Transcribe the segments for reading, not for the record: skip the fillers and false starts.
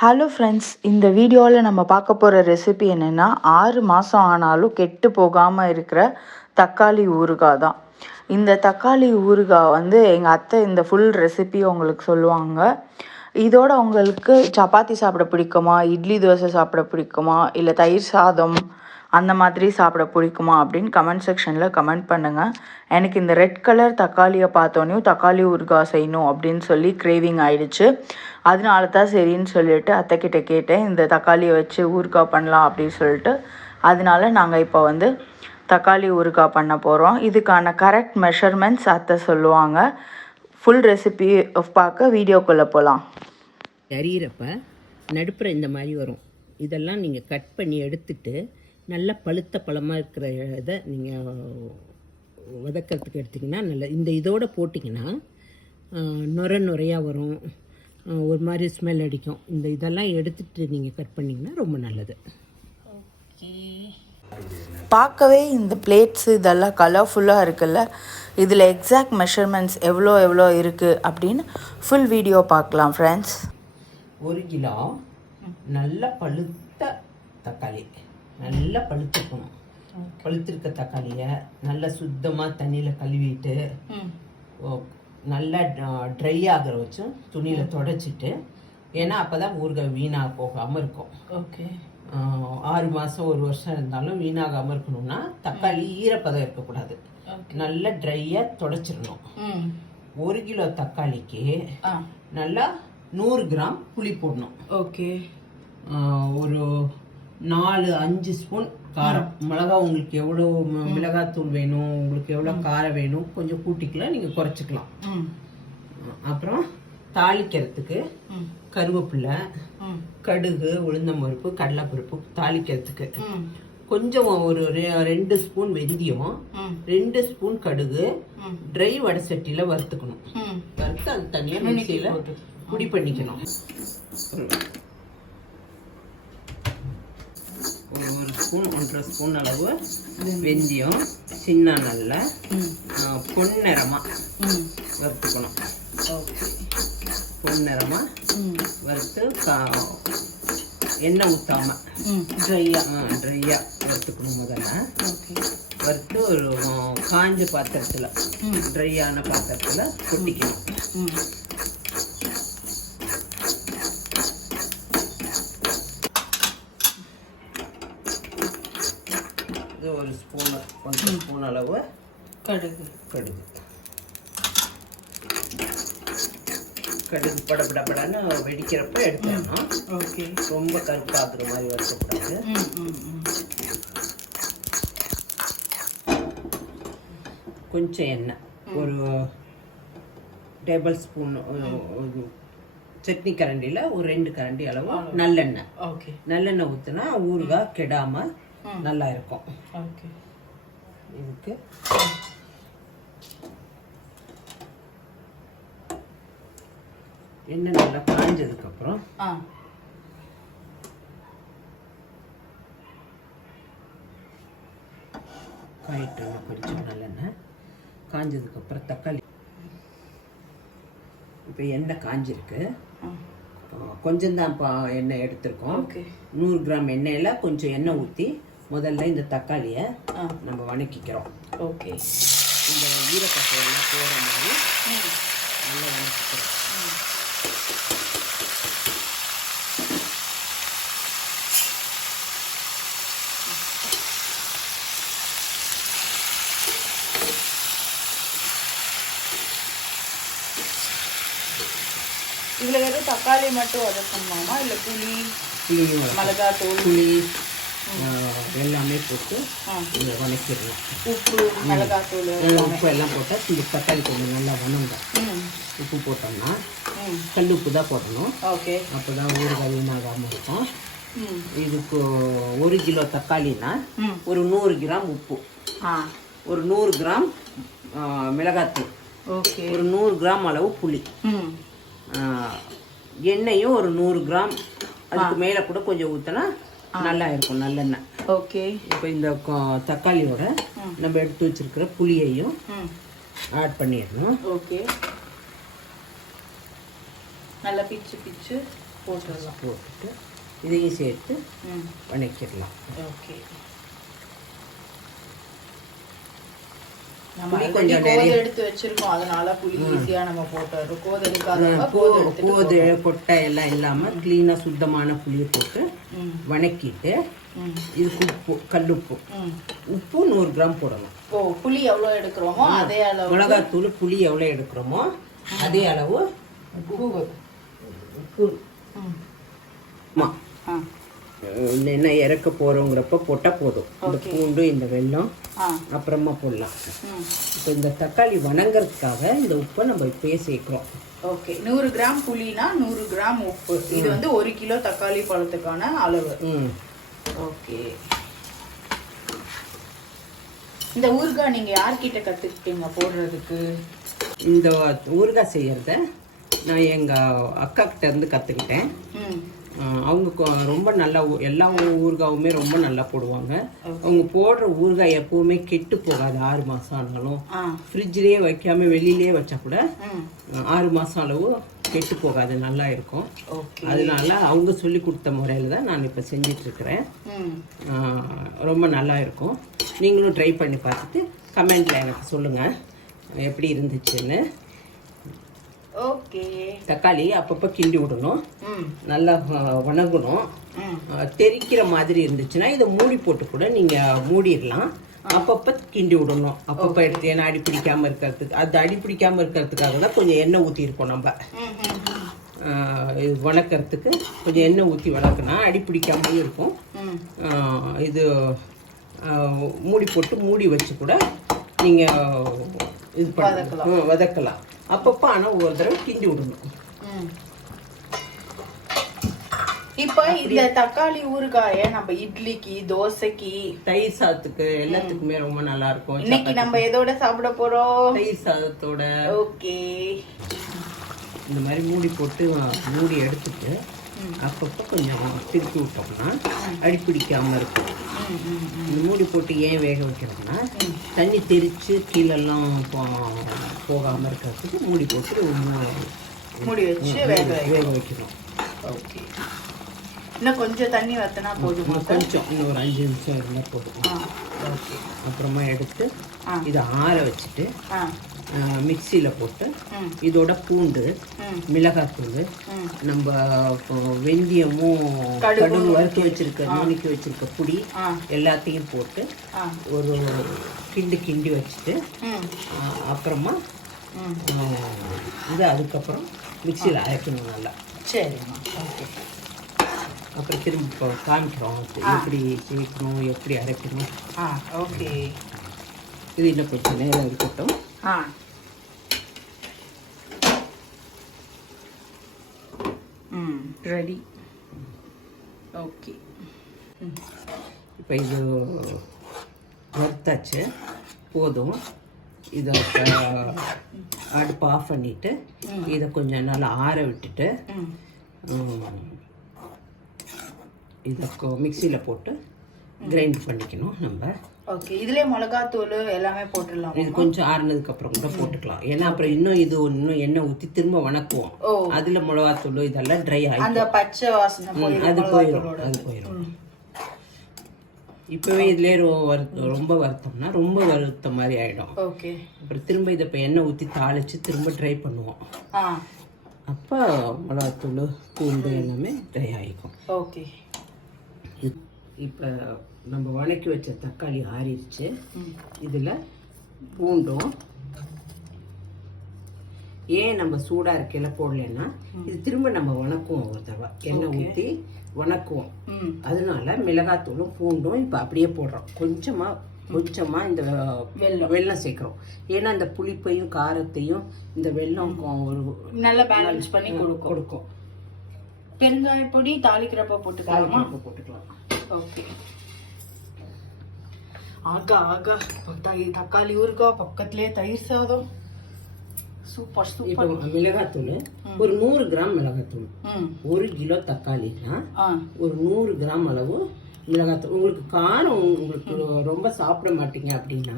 Hello friends, இந்த வீடியோவில் நம்ம பார்க்க போகிற ரெசிபி என்னென்னா 6 மாதம் ஆனாலும் கெட்டு போகாமல் இருக்கிற தக்காளி ஊறுகாய் தான். இந்த தக்காளி ஊறுகாய் எங்கள் அத்தை இந்த ஃபுல் ரெசிபி உங்களுக்கு சொல்லுவாங்க. இதோட உங்களுக்கு சப்பாத்தி சாப்பிட பிடிக்குமா, இட்லி தோசை சாப்பிட பிடிக்குமா, இல்லை தயிர் சாதம் அந்த மாதிரி சாப்பிட பிடிக்குமா அப்படின்னு கமெண்ட் செக்ஷனில் கமெண்ட் பண்ணுங்கள். எனக்கு இந்த ரெட் கலர் தக்காளியை பார்த்தோன்னே தக்காளி ஊறுகாய் செய்யணும் அப்படின்னு சொல்லி கிரேவிங் ஆயிடுச்சு. அதனால தான் சரின்னு சொல்லிட்டு அத்தைக்கிட்ட கேட்டேன், இந்த தக்காளியை வச்சு ஊறுகாய் பண்ணலாம் அப்படின்னு சொல்லிட்டு. அதனால நாங்கள் இப்போ தக்காளி ஊறுகாய் பண்ண போகிறோம். இதுக்கான கரெக்ட் மெஷர்மெண்ட்ஸ் அத்தை சொல்லுவாங்க. ஃபுல் ரெசிபி பார்க்க வீடியோக்குள்ளே போகலாம். அரியிறப்ப நடுப்புற இந்த மாதிரி வரும். இதெல்லாம் நீங்கள் கட் பண்ணி எடுத்துட்டு நல்லா பழுத்த பழமாக இருக்கிற இதை நீங்கள் வதக்கிறதுக்கு எடுத்திங்கன்னா இந்த இதோடு போட்டிங்கன்னா நுரையாக வரும், ஒரு மாதிரி ஸ்மெல் அடிக்கும். இதெல்லாம் எடுத்துகிட்டு நீங்கள் கட் பண்ணிங்கன்னா ரொம்ப நல்லது. ஓகே, பார்க்கவே இந்த பிளேட்ஸ் இதெல்லாம் கலர்ஃபுல்லாக இருக்குல்ல. இதில் எக்ஸாக்ட் மெஷர்மெண்ட்ஸ் எவ்வளோ இருக்குது அப்படின்னு ஃபுல் வீடியோ பார்க்கலாம் ஃப்ரெண்ட்ஸ். 1 கிலோ நல்ல பழுத்த தக்காளி, நல்லா பழுத்துக்கணும். பழுத்திருக்க தக்காளியை நல்லா சுத்தமாக தண்ணியில் கழுவிட்டு நல்லா ட்ரை ஆகிற வச்சு துணியில் தொடச்சிட்டு, ஏன்னா அப்போ தான் ஊறுகாய் வீணாக போகாமல் இருக்கும். ஓகே, 6 மாதம் 1 வருஷம் இருந்தாலும் வீணாகாமல் இருக்கணும்னா தக்காளி ஈரப்பதம் இருக்கக்கூடாது. நல்லா ட்ரையாக தொடச்சிடணும். 1 கிலோ தக்காளிக்கு நல்லா 100 கிராம் புளி போடணும். ஓகே, ஒரு 4-5 ஸ்பூன் காரம். மிளகா உங்களுக்கு எவ்வளோ மிளகாத்தூள் வேணும், உங்களுக்கு எவ்வளோ காரம் வேணும் கொஞ்சம் கூட்டிக்கலாம், நீங்கள் குறைச்சிக்கலாம். அப்புறம் தாளிக்கிறதுக்கு கருவேப்பிலை, கடுகு, உளுந்தம்பருப்பு, கடலைப்பருப்பு தாளிக்கிறதுக்கு கொஞ்சம் ஒரு 2 ஸ்பூன் வெந்தயம், 2 ஸ்பூன் கடுகு ட்ரை வடை சட்டியில் வறுத்துக்கணும். வறுத்து அது தனியாக மிக்சியில் பொடி பண்ணிக்கணும். ஒரு ஸ்பூன் 1.5 ஸ்பூன் அளவு வெந்தயம் சின்ன நல்ல பொன்னிறமாக வறுத்துக்கணும். பொன்னிறமாக வறுத்து எண்ணெய் ஊற்றாமல் ட்ரையாக வறுத்துக்கணும். முதல்ல வறுத்து ஒரு காஞ்ச பாத்திரத்தில், ட்ரையான பாத்திரத்தில் கொட்டிக்கணும். இது 1 ஸ்பூன் 1 ஸ்பூன் அளவு கடுகு படப்படன்னு வெடிக்கிறப்ப எடுத்துடணும். ஓகே, ரொம்ப கருப்பாக்குற மாதிரி வறுக்கக்கூடாது. கொஞ்சம் எண்ணெய், ஒரு டேபிள் ஸ்பூன் சட்னி கரண்டியில் ஒரு 2 கரண்டி அளவு நல்லெண்ணெய். ஓகே, நல்லெண்ணெய் ஊற்றினா ஊறுகாய் கெடாமல் நல்லா இருக்கும். ஓகே, இதுக்கு எண்ணெய் நல்லா காஞ்சதுக்கப்புறம் காயிட்டு கொஞ்சம் நல்லெண்ணெய் காஞ்சதுக்கப்புறம் தக்காளி. இப்போ எண்ணெய் காஞ்சிருக்கு, கொஞ்சம் தான் எண்ணெய் எடுத்துருக்கோம். 100 கிராம் எண்ணெயில் கொஞ்சம் எண்ணெய் ஊற்றி முதல்ல இந்த தக்காளியை நம்ம வணக்கிக்கிறோம். ஓகே, இந்த ஈரப்பசையெல்லாம் போகிற மாதிரி நல்லா வணக்கிக்கிறோம். இதில் வெறும் தக்காளி மட்டும் வதக்கணுமா, இல்லை புளி, மிளகாத்தூள், புளி எல்லாமே போட்டு வதக்கிடலாம். உப்பு, மிளகாத்தூள், உப்பு எல்லாம் போட்டால் இந்த தக்காளி கொஞ்சம் நல்லா வணங்கும். உப்பு போட்டோம்னா கல் உப்பு தான் போடணும். ஓகே, அப்போ தான் ஊறுகாய் வீணாகாமல் இருக்கும். இதுக்கு 1 கிலோ தக்காளினா ஒரு 100 கிராம் உப்பு, ஒரு 100 கிராம் மிளகாத்தூள், ஓகே, ஒரு 100 கிராம் அளவு புளி, எண்ணெயும் ஒரு 100 கிராம், அதுக்கு மேலே கூட கொஞ்சம் ஊற்றினா நல்லா இருக்கும் நல்லெண்ணெய். ஓகே, இப்போ இந்த தக்காளியோட நம்ம எடுத்து வச்சிருக்கிற புளியையும் ஆட் பண்ணிடணும். ஓகே, நல்லா பிச்சு போட்டுடலாம். போட்டுட்டு இதையும் சேர்த்து ம் வணக்கிடலாம். ஓகே. நம்ம புளி கொஞ்சம் கொஞ்சம் கோது நிறைய எடுத்து வச்சிருக்கோம், அதனால புளி ஈஸியா நம்ம போட்டுறோம். கோது எடுக்காதவங்க கோது எடுத்துட்டு கோது கொட்டை எல்லாம் இல்லாமல் க்ளீனாக சுத்தமான புளியை போட்டு ம் வணக்கிட்டு ம் இதுக்கு உப்பு, கல்லுப்பு, ம். உப்பு 100 கிராம் போடணும். ஓ, புளி எவ்வளோ எடுக்கிறோமோ அதே அளவு மிளகாத்தூள் புளி எவ்வளோ எடுக்கிறோமோ அதே அளவு உப்பு. உப்பு. ம் ஆமா. ஆ என்ன இறக்க போகிறோங்கிறப்ப போட்டால் போதும். இந்த பூண்டு, இந்த வெல்லம் ஆ அப்புறமா போடலாம். ம் இப்போ இந்த தக்காளி வணங்குறதுக்காக இந்த உப்பை நம்ம இப்பயே சேர்க்குறோம். ஓகே. 100 கிராம் புளினா 100 கிராம் உப்பு. இது வந்து 1 கிலோ தக்காளி பழத்துக்கான அளவு. ம் ஓகே. இந்த ஊறுகாய் நீங்க யார்கிட்ட கத்துக்கிட்டீங்க போடுறதுக்கு? இந்த ஊறுகாய் செய்யறத நான் எங்கள் அக்கா கிட்ட இருந்து கற்றுக்கிட்டேன். ம் அவங்க ரொம்ப நல்லா எல்லா ஊறுகாவுமே ரொம்ப நல்லா போடுவாங்க. அவங்க போடுற ஊறுகாய் எப்பவுமே கெட்டு போகாது. 6 மாதம் ஆனாலும் ஆ ஃப்ரிட்ஜ்லேயே வைக்காம வெளியிலேயே வச்சா கூட ம் 6 மாதம் அளவு கெட்டு போகாது, நல்லா இருக்கும். ஓகே. அதனால அவங்க சொல்லி கொடுத்த முறையில் தான் நான் இப்போ செஞ்சிட்ருக்கிறேன். ம் ரொம்ப நல்லா இருக்கும். நீங்களும் ட்ரை பண்ணி பார்த்துட்டு கமெண்டில் எனக்கு சொல்லுங்கள் எப்படி இருந்துச்சுன்னு. ஓகே. தக்காளி அப்பப்போ கிண்டி விடணும், ம் நல்லா வணங்கணும். ம் தெரிக்கிற மாதிரி இருந்துச்சுன்னா இதை மூடி போட்டு கூட நீங்கள் மூடிடலாம். அப்பப்போ கிண்டி விடணும், அப்பப்போ எடுத்து. ஏன்னா அடி பிடிக்காமல் இருக்கிறதுக்கு, அது அடி பிடிக்காமல் இருக்கிறதுக்காக தான் கொஞ்சம் எண்ணெய் ஊற்றிருக்கோம் நம்ம. ம் இது வணக்கிறதுக்கு கொஞ்சம் எண்ணெய் ஊற்றி வளர்க்குனா அடி பிடிக்காமலும் இருக்கும். ம் இது மூடி போட்டு மூடி வச்சு கூட நீங்கள் இது பண்ண வதக்கலாம். அப்பப்போ ஆனால் ஒரு தடவை கிண்டி விடணும். ம். இப்ப இந்த தக்காளி ஊறுகாய நம்ம இட்லிக்கு, தோசைக்கு, தயிர் சாதத்துக்கு எல்லாத்துக்குமே ரொம்ப நல்லா இருக்கும். இன்னைக்கு நம்ம எதோட சாப்பிட போறோம்? தயிர் சாதத்தோட. ஓகே. இந்த மாதிரி மூடி போட்டு மூடி எடுத்துட்டு அப்பப்போ கொஞ்சம் திருப்பி விட்டோம்னா அடிப்பிடிக்காம இருக்கும். இந்த மூடி போட்டு ஏன் வேக வைக்கிறோம்னா தண்ணி தெரிச்சு கீழெல்லாம் போகாமல் இருக்கிறதுக்கு மூடி போட்டு மூடி வச்சு வேக வைக்கணும். ஓகே. இன்னும் கொஞ்சம் தண்ணி வத்தினா போதுமா? கொஞ்சம் இன்னும் ஒரு 5 நிமிஷம் இருந்தால் போதும். ஓகே. அப்புறமா எடுத்து இதை ஆற வச்சுட்டு மிக்சியில் போட்டு இதோட பூண்டு, மிளகாத்தூள், நம்ம வெந்தயமும் கடுகு வறுத்து வச்சிருக்க நுணுக்கி வச்சிருக்க புளி எல்லாத்தையும் போட்டு ஒரு கிண்டி வச்சுட்டு அப்புறமா இது அதுக்கப்புறம் மிக்சியில் அரைக்கணும் நல்லா. சரிம்மா. ஓகே. அப்புறம் திரும்ப இப்போ காமிக்கிறோம் எப்படி சேர்க்கணும், எப்படி அரைக்கணும். ஓகே. இது இன்னும் கொஞ்சம் நேரம் இருக்கட்டும். ரெடி. ஓகே. இப்போ இது வறுத்தாச்சு, போதும். இதை அடுப்பு ஆஃப் பண்ணிவிட்டு இதை கொஞ்சம் நல்லா ஆற விட்டுட்டு இதை மிக்சியில் போட்டு கிரைண்ட் பண்ணிக்கணும் நம்ம. ஓகே. இதுலயே மிளகாத்தூள் எல்லாமே போட்டுடலாம். இது கொஞ்சம் ஆறுனதுக்கு அப்புறம் கூட போட்டுக்கலாம். ஏன்னா அப்புறம் இன்னும் எண்ணெய் ஊற்றி திரும்ப வணக்குவோம். அதுல மிளகாத்தூள் இதெல்லாம் ட்ரை ஆகி அந்த பச்சை வாசனை அது போயிடும். இப்பவே இதுலயே ரொம்ப வறுத்தோம்னா ரொம்ப வறுத்த மாதிரி ஆயிடும். ஓகே. அப்புறம் திரும்ப இதை இப்போ எண்ணெய் ஊற்றி தாளிச்சு திரும்ப ட்ரை பண்ணுவோம். அப்போ மிளகாத்தூள் பூண்டு எல்லாமே ட்ரை ஆகிக்கும். ஓகே. இப்போ நம்ம வணக்கி வச்ச தக்காளி ஆறிடுச்சு. இதில் பூண்டும் ஏன் நம்ம சூடாக இருக்கையில் போடலன்னா இது திரும்ப நம்ம வணக்குவோம், ஒரு தடவை எண்ணெய் ஊற்றி வணக்குவோம். அதனால மிளகாத்தூளும் பூண்டும் இப்போ அப்படியே போடுறோம். கொஞ்சமாக இந்த வெல்லம் சேர்க்குறோம். ஏன்னா இந்த புளிப்பையும் காரத்தையும் இந்த வெல்லம் ஒரு நல்லா பேலன்ஸ் பண்ணி கொடுக்கும். பெருங்காய பொடி தாளிக்கிறப்ப போட்டுக்கலாம். ஓகே. ஆகா தக்காளி ஊறுகாய் பக்கத்துலயே தயிர் சாதம். Super super. மிளகாத்தூள் ஒரு 100 கிராம் மிளகாத்தூள். 1 கிலோ தக்காளினா ஒரு 100 கிராம் அளவு மிளகாத்தூள். உங்களுக்கு காரம் உங்களுக்கு ரொம்ப சாப்பிட மாட்டீங்க அப்படின்னா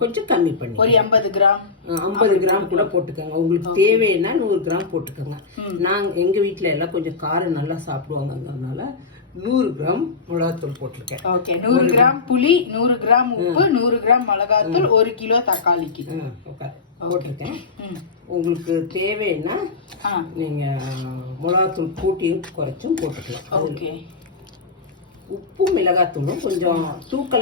கொஞ்சம் கம்மி பண்ணி ஒரு 80 கிராம் 50 கிராம் கூட போட்டுக்கோங்க. உங்களுக்கு தேவைன்னா 100 கிராம் போட்டுக்கோங்க. நாங்கள் எங்கள் வீட்டில் எல்லாம் கொஞ்சம் காரம் நல்லா சாப்பிடுவாங்கன்றதுனால 100 கிராம் மிளகாத்தூள் போட்டிருக்கேன். ஓகே, 100 கிராம் புளி, 100 கிராம் உப்பு, 100 கிராம் மிளகாத்தூள், 1 கிலோ தக்காளிக்கு போட்டிருக்கேன். உங்களுக்கு தேவைன்னா நீங்கள் மிளகாத்தூள் கூட்டியும் குறைச்சும் போட்டுக்கலாம். ஓகே, உப்பும் மிளகாத்தூளும் கொஞ்சம்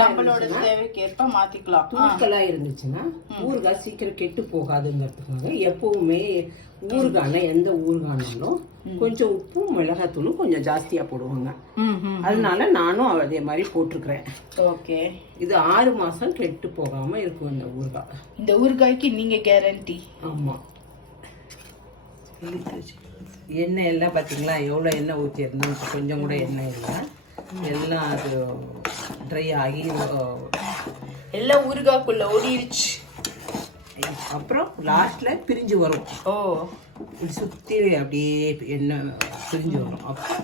நம்மளோட தேவைக்கேற்ப மாத்திக்கலாம். தூக்கலா இருந்துச்சுன்னா ஊறுகாய் சீக்கிரம் கெட்டு போகாதுங்கிறதுக்காக எப்பவுமே ஊறுகாய்னா எந்த ஊறுகாய்னாலும் கொஞ்சம் உப்பும் மிளகாத்தூளும் கொஞ்சம் ஜாஸ்தியா போடுவாங்க. அதனால நானும் அதே மாதிரி போட்டிருக்கிறேன். ஓகே, இது 6 மாசம் கெட்டு போகாம இருக்கும் இந்த ஊறுகாய். இந்த ஊறுகாய்க்கு நீங்க கேரண்டி? ஆமா. எண்ணெய் எல்லாம் பாத்தீங்களா எவ்வளவு எண்ணெய் ஊற்றிருந்தோம், கொஞ்சம் கூட எண்ணெய் இல்லை. எல்லாம் அது ட்ரை ஆகி எல்லாம் ஊறுகாய்க்குள்ள ஓடிடுச்சு. அப்புறம் லாஸ்ட்ல பிரிஞ்சு வரும். ஓ, சுத்தி அப்படியே எண்ணெய் பிரிஞ்சு வரும். அப்போ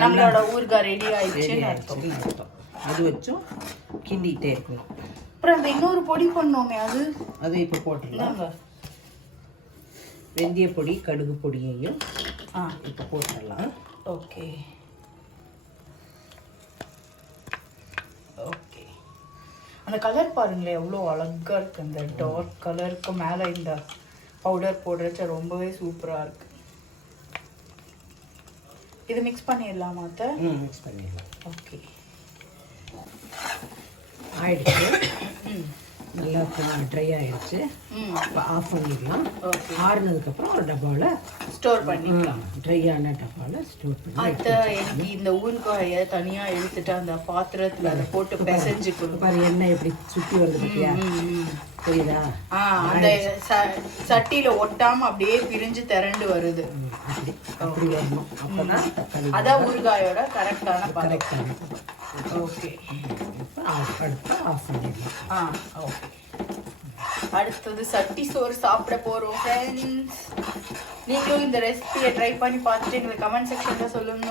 நம்மளோட ஊறுகாய் ரெடி ஆயிடுச்சுன்னு அர்த்தம். அது வச்சும் கிண்டிகிட்டே இருக்கணும். அப்புறம் அந்த இன்னொரு பொடி பண்ணோமே அது இப்போ போட்டுடலாம். வெந்தய பொடி கடுகு பொடியையும் இப்போ போட்டுடலாம். ஓகே ஓகே, அந்த கலர் பாருங்களேன் எவ்வளோ அழகா இருக்கு. அந்த டார்க் கலருக்கு மேலே இந்த பவுடர் போடுறச்ச ரொம்பவே சூப்பராக இருக்கு. இது மிக்ஸ் பண்ணிடலாமா அத்தை? மிக்ஸ் பண்ணிடலாம். ஓகே, ஆயிடுச்சு. நல்லா ட்ரை ஆயிடுச்சு. இப்போ ஆஃப் பண்ணிடலாம். ஆறுனதுக்கப்புறம் ஒரு டப்பாவில் ஸ்டோர் பண்ணிக்கலாம். ட்ரை ஆன டப்பாவில் ஸ்டோர் பண்ணி. அத்தை எனக்கு இந்த ஊறுகாயை தனியாக எடுத்துட்டு அந்த பாத்திரத்தில் அதை போட்டு பிசைஞ்சு பாரு எண்ணெய் எப்படி சுற்றி வருது பார்த்தியா? புரியுதா? அந்த சட்டியில ஒட்டாம அப்படியே பிரிஞ்சு திரண்டு வருது. அப்படி வரணும். அப்பதான் தக்காளி அதான் ஊறுகாயோட கரெக்டான கரெக்டான. ஓகே, அடுத்து ஆஃப் பண்ணிடலாம். ஓகே, அடுத்தது சட்டி சோறு சாப்பிட போறோம் ஃப்ரெண்ட்ஸ். நீங்களும் இந்த ரெசிபியை ட்ரை பண்ணி பார்த்துட்டு எங்களுக்கு கமெண்ட் செக்ஷன்ல சொல்லுங்க.